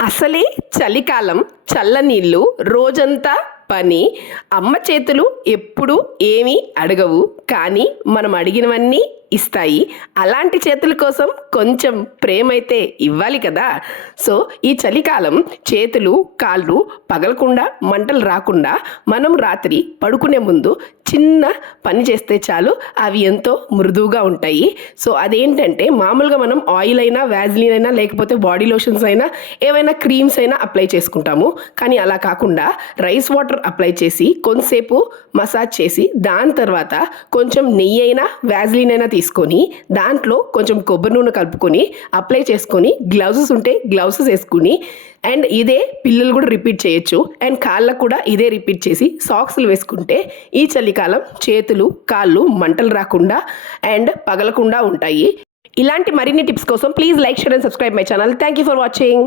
అసలే చలికాలం, చల్లనీళ్ళు, రోజంతా పని. అమ్మ చేతులు ఎప్పుడూ ఏమీ అడగవు, కానీ మనం అడిగినవన్నీ ఇస్తాయి. అలాంటి చేతుల కోసం కొంచెం ప్రేమైతే ఇవ్వాలి కదా. సో ఈ చలికాలం చేతులు కాళ్ళు పగలకుండా, మంటలు రాకుండా మనం రాత్రి పడుకునే ముందు చిన్న పని చేస్తే చాలు, అవి ఎంతో మృదువుగా ఉంటాయి. సో అదేంటంటే, మామూలుగా మనం ఆయిల్ అయినా, వ్యాజ్లిన్ అయినా, లేకపోతే బాడీ లోషన్స్ అయినా, ఏవైనా క్రీమ్స్ అయినా అప్లై చేసుకుంటాము. కానీ అలా కాకుండా రైస్ వాటర్ అప్లై చేసి కొంతసేపు మసాజ్ చేసి, దాని తర్వాత కొంచెం నెయ్యి అయినా, వ్యాజ్లిన్ అయినా తీసుకొని దాంట్లో కొంచెం కొబ్బరి నూనె కలుపుకొని అప్లై చేసుకొని, గ్లౌజెస్ ఉంటే గ్లౌజెస్ వేసుకుని, అండ్ ఇదే పిల్లలు కూడా రిపీట్ చేయొచ్చు. అండ్ కాళ్ళకు కూడా ఇదే రిపీట్ చేసి సాక్స్లు వేసుకుంటే ఈ చలికాలం చేతులు కాళ్ళు మంటలు రాకుండా అండ్ పగలకుండా ఉంటాయి. ఇలాంటి మరిన్ని టిప్స్ కోసం please like, share and subscribe my channel. Thank you for watching.